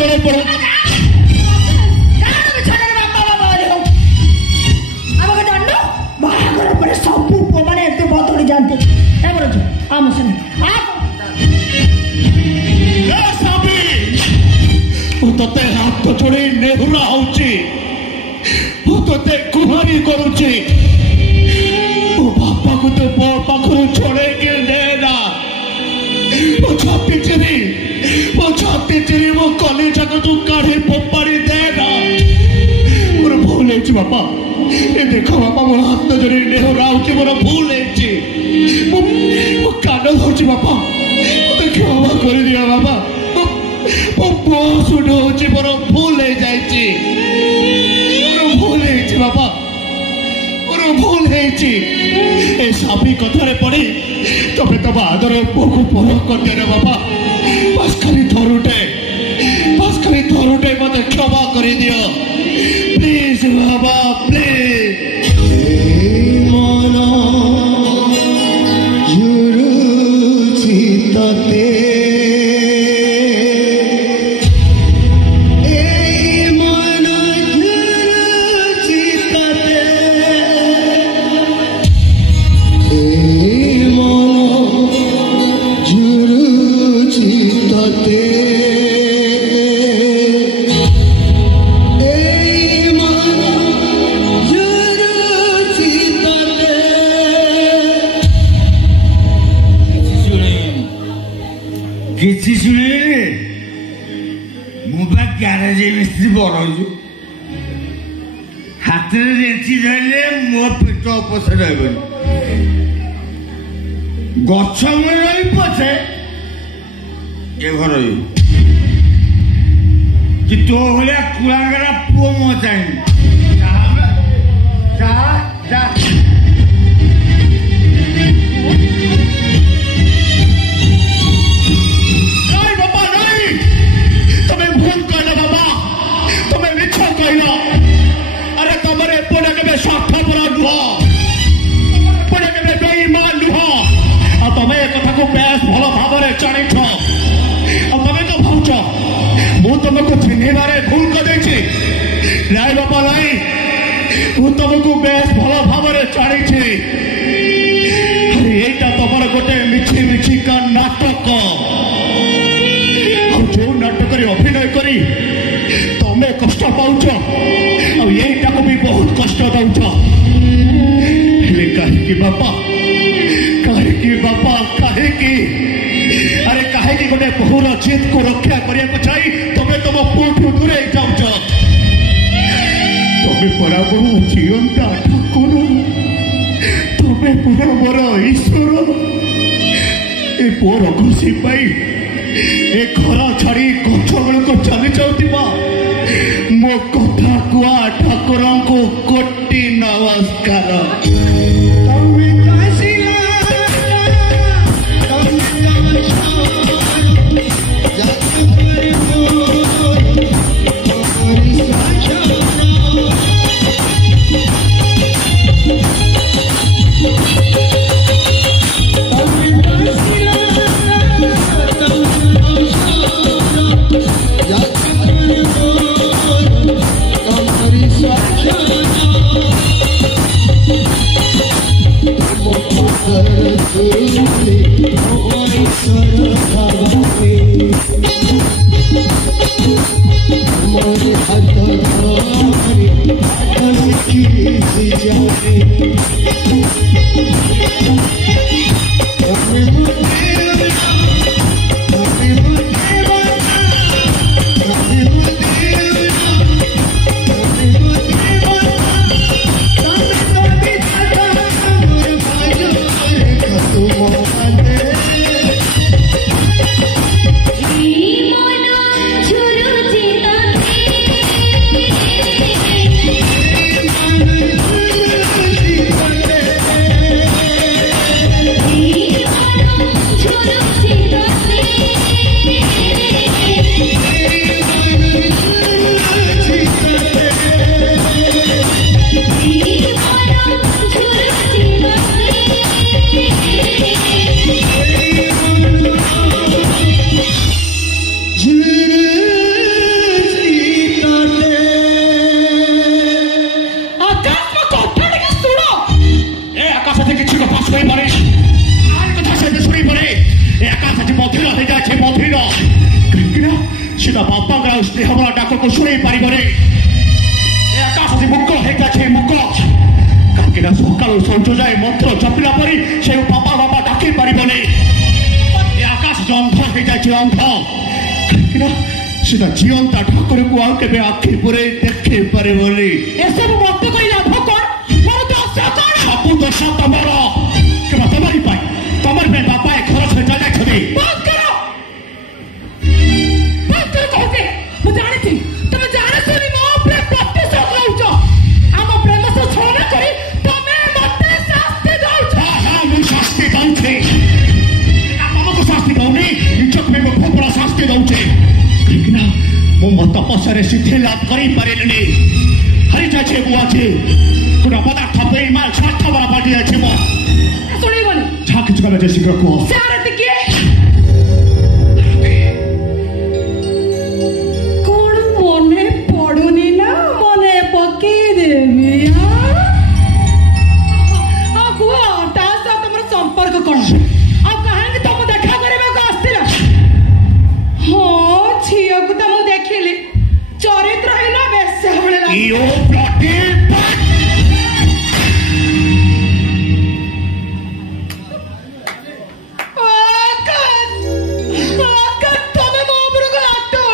ତଳେ ପଡ ସବୁ ପୁଅ ମାନେ ଏତେ ବଦଳି ଯାଆନ୍ତି ଆମ ସେନେ ତତେ ହାତ ଛଡେଇ ନେହୁରା ହଉଛି ତତେ ଗୁହାରି କରୁଛି ମୋ ବାପାକୁ ତ ପାଖରୁ ଛଡେଇକି ନେନା ମୋ ଛାତି ଚିରି ମୋ କଲିଜାକୁ ତୁ କାଢି ଫୋପାଡି ଦେନା ମୋର ଭୁଲ ହେଇଛି ବାପା ଏ ଦେଖ ବାପା ମୋର ହାତ ଧରି ନେହୁରା ହଉଛି ମୋର ଭୁଲ ହେଇଛି ମୋ କାନ ଧରୁଛି ବାପା ମତେ କ୍ଷମା କରିଦିଅ ବାପା ମୋ ପୁଅ ସୁଟ ହଉଛି ମୋର ଭୁଲ ହେଇଯାଇଛି ବାପା ମୋର ଭୁଲ ହେଇଛି ଏ ସ୍ୱାମୀ କଥାରେ ପଡି ତମେ ତମ ଆଦର ପୁଅକୁ ପର କରିଦେଲେ ବାପା ବାସ୍ ଖାଲି ଥରୁଟେ ମତେ କ୍ଷମା କରିଦିଅ ପ୍ଲିଜ ବାବା ପ୍ଲିଜ ମନ ଝୁରୁଛି ତତେ କିଛି ଶୁଣିଲେ ମୁଁ ବା ଗ୍ୟାରେଜ ମିସ୍ତ୍ରୀ ବଢଉଛି ହାତରେ ରେଞ୍ଚି ଧରିଲେ ମୋ ପେଟ ଉପସେ ରହିବନି ଗଛ ମୂଳେ ରହି ପଛେ ଏ ଘର କି ତୋ ଭଳିଆ କୁଳାଙ୍ଗରା ପୁଅ ମୋ ଚାହିଁନି तुमको चिन्हबारे भूल कर नाई बापा नाई तुमको बेस भल भाव जानी यहीटा तुम गोटे मिछि मिछि का नाटक जो नाटक अभिनय करी तमें कष्ट पाउच यहीटा को भी बहुत कष्ट दौच कहीं बापा कहीं अरे कहीं गोटे बहुर जिद को रक्षा करने को चाहिए तमें तुम पुठू दूरे जाऊच तमें परा बहु जीवंता ठाकुर तमें पूरा मोर ईश्वर ए पुअर खुशी पाई ए घर छाड़ी गछ को चली जाऊा मो कथा कुआ ठाकुर को कोटि नमस्कार को शुणी पारे आकाश मुख है मुख कहीं सका शौच जाए मंत्र जपिला परी से बापा बापा डाक पारे आकाश अंध हो जाए अंध कहीं सीधा जीवंता ठाकुर को आउ के आखि पूरे देखे पारे एसब मत कर लाभ कौन मोर दोष कौन सब दोष तुम तुम्हारी तुम बापा ए घर छे जाए बंद करो कहते मैं जानी तुम जाने सुनी मो प्रेम प्रतिशोध लउछ आम प्रेम से छलना करी तमे मते शास्ति दउछ हाँ मुझे शास्ति दउछे तुमको शास्ति दउनी निज प्रेम को बड़ा शास्ति दउछे कहीं मो मत पसरे सिद्धि लाभ कर पारे हरी जाए बुआ छे गोटे पदार्थ बेईमान स्वार्थ बड़ा पार्टी जाए मो सुनिबनी जहाँ किछु कहे शीघ्र कह सारा टिके कौन मने पड़ुनी ना मने पके देवी कुआ ता तुम संपर्क कौन कहीं तुम देखा करने आसला हाँ झील को तो मुझे देखिली चरित्र है ना बेस्या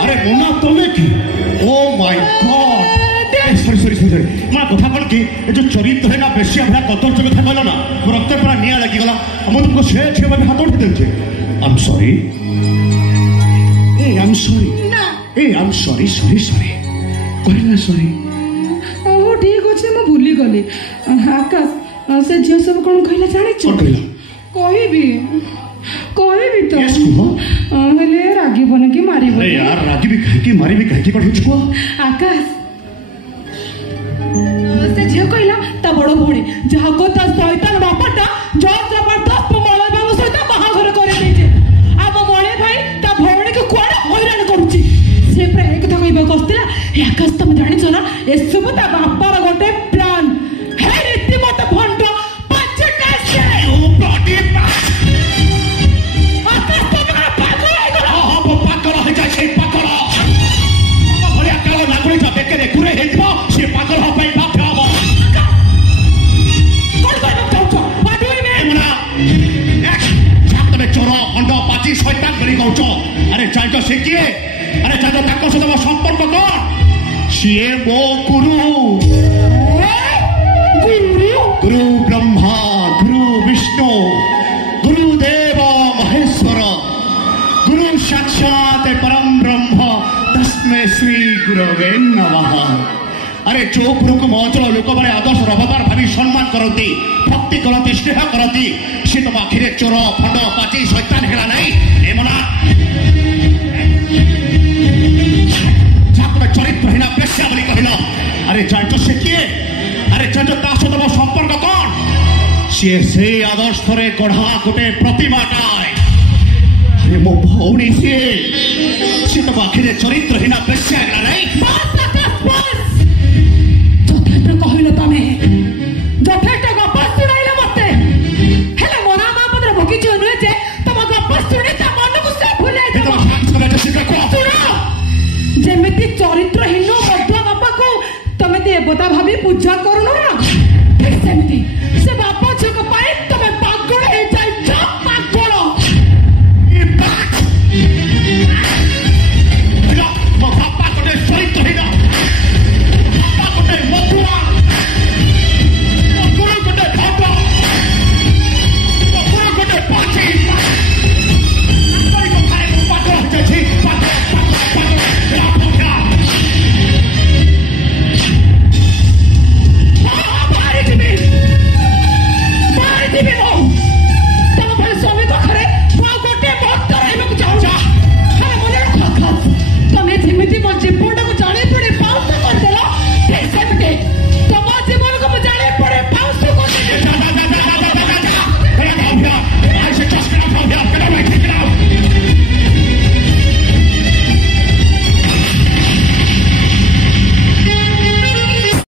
अरे मोना तुम्हें की ओ माय गॉड सॉरी मैं कथा कौन कि जो चरित्र है ना बेसिया भरा कदर्ज कथा कहल ना मो रक्त पूरा निया लगिगला मुझे तुमको से छे बार हाथ उठी देछे आई एम सॉरी कहना सॉरी ओ ठीक अच्छे मैं भूली गली आकाश से झील सब कौन कहला जाने कहबी तो हेले रागी बने कि मारी अरे यार रागी भी कहीं मारी भी कहीं कौन हिचको आकाश से झील कहला ता बड़ भौणी जहाँ को ता शैतान बापाटा जोर जबरदस्त मलय बाबू सहित बाहाघर करे देजे आम मलय भाई ता भौणी को कुआडे हैरान करूची से प्रा एक कथा कहबा कस्तिला हे आकाश तुम जानिछ ना एसब ता बापार गोटे प्लान हे रीतिमत भंड पंचटा से ओ ब्लडी आकाश तुम पागल है गला हां पागल हो जाए से पागल हम भलिया कालो नागुरी जा बेके कुरे हे दिबो से पागल हो पाई बाप हबो कौन कहबा चाहछ पागल में एमना एक छाप में चोर अंड पाची शैतान गली कहछ अरे जाइतो से किए अरे जाइतो ताको से तम संपर्क कर सीए मो गुरु ब्रह्मा गुरु विष्णु गुरुदेव महेश्वर गुरु साक्षात परम ब्रह्म तस्मै श्री गुरवे नमः अरे जो गुरु को मौजल लोक मैंने आदर्श अवतार भावी सम्मान करती भक्ति करती स्नेह करती सी तुम आखिरे चोर फंड पाची शैतान है नहीं एमना चरित्रहीन बेश्या बोली कहल अरे जाइतो से किए अरे जाइतो ता सह तुम संपर्क कौन सी से आदर्श गढ़ा गोटे प्रतिमाटा अरे मो भौणी सी तुम आखिरे चरित्रहीन बेश्या है नहीं कहल तमें